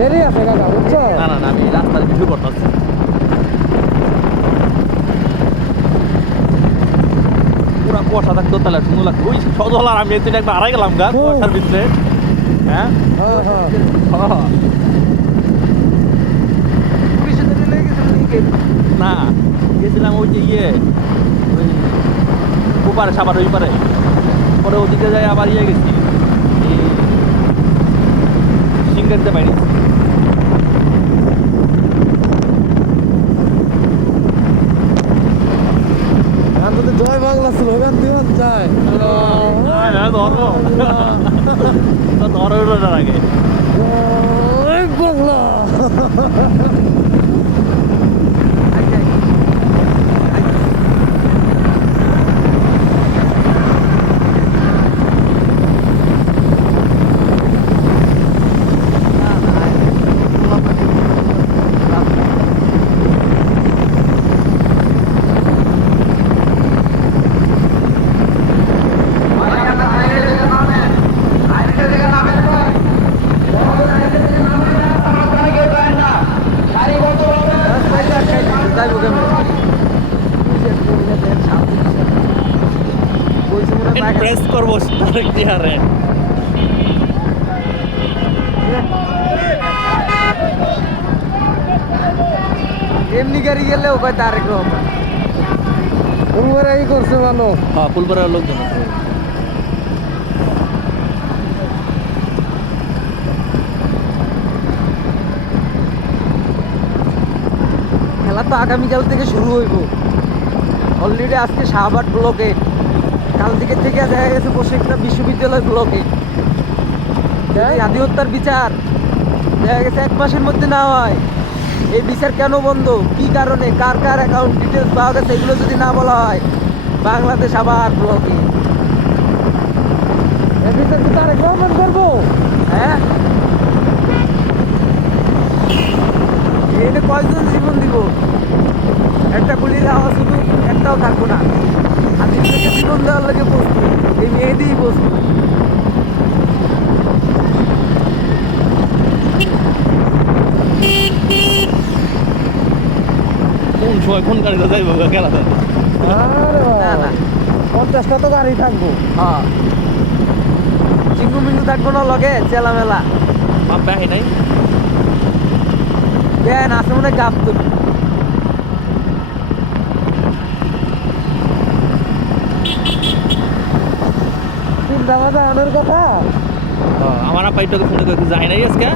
দেরি আছে কাকা বুঝছো? না না না, আমি রাস্তার কিছু করতেছি। পুরা কুয়াশা থাকতো তাহলে সুন্দর লাগতো। ওই সজল আর আমি এতে একবার হারাই গেলাম গা কুয়াশার ভিতরে। হ্যাঁ হ্যাঁ হ্যাঁ হ্যাঁ। পুলিশের জন্য লেগে গেছিল নাকি? না, গেছিলাম ওই যে ওই ওপারে সাবার ওই পারে, পরে ওদিকে যাই আবার গেছি এই সিঙ্গারতে বাইরে। গান যদি জয় বাংলা স্লোগান দিওয়ান যায় ধরো ধরো ওটার আগে জয় বাংলা। প্রেস করবো তারেক জিয়ারে। এমনি গাড়ি গেলেও কয় তারেক রহমান। পরিবারে এই করছে ভালো। হ্যাঁ, ফুলপাড়ার লোকজন আছে। খেলা তো আগামীকাল থেকে শুরু হইব। অলরেডি আজকে শাহবাগ ব্লকে, কাল দিকে থেকে দেখা গেছে প্রত্যেকটা বিশ্ববিদ্যালয় ব্লকে আদি হত্যার বিচার দেখা গেছে 1 মাসের মধ্যে না হয়। এই বিচার কেন বন্ধ, কি কারণে, কার কার অ্যাকাউন্ট ডিটেলস পাওয়া গেছে, এগুলো যদি না বলা হয়, বাংলাদেশ আবার ব্লকে। এই বিচার কি তারেক রহমান করবো? হ্যাঁ, এনে কয়জন জীবন দিব? একটা গুলির আওয়াজ শুধু একটাও থাকবো না। আমি জীবন দেওয়ার লাগে প্রস্তুত, এই মেয়েদেরই প্রস্তুত। কোন সময় কোন গাড়িতে যাইবো খেলা আরে না না, 50টা তো গাড়ি থাকবো। হ্যাঁ, চিঙ্গু মিঙ্গু থাকবো না লগে, চেলা মেলা। পাম্প আহি নাই। দেন আসে মনে গাপ তো। চিন্তা ভাবনা আনার কথা। আমার আপা একটু ফোনে করে যায় নাই আজকে।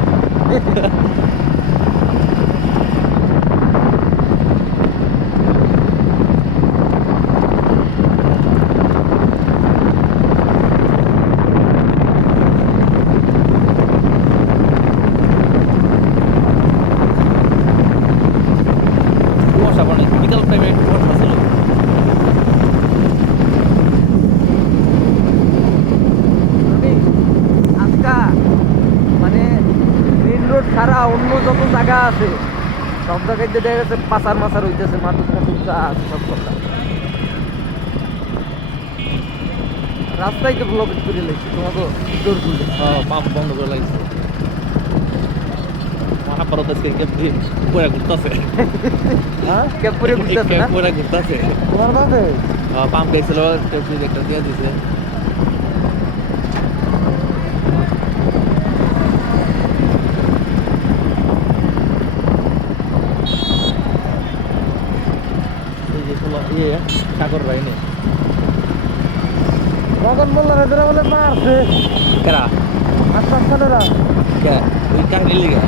কুয়াশা পড়ে বিকাল টাইমে একটু কুয়াশা ছিল। আজকা মানে মেন রোড ছাড়া অন্য যত জায়গা আছে সব জায়গায় দেখা গেছে পাচার মাচার হইতেছে, মাদক মাদক যা আছে সব কথা। রাস্তায় তো ব্লক করে লাগছে তোমাকে দৌড় খুললে। পাম্প বন্ধ করে লাগছে। আমার আপার আজকে ক্যাপ দিয়ে পরে ঘুরতেছে। হ্যাঁ ক্যাপ পরে ঘুরতেছে না? পরে ঘুরতেছে। তোমার বাপে পাম্প গেছিল, একটা দিয়ে দিছে। সাগর ভাই নেই তখন বললাম এদের বলে মারছে কেরা আশপাশ খানেরা। কে ওই কাহিনী লিগা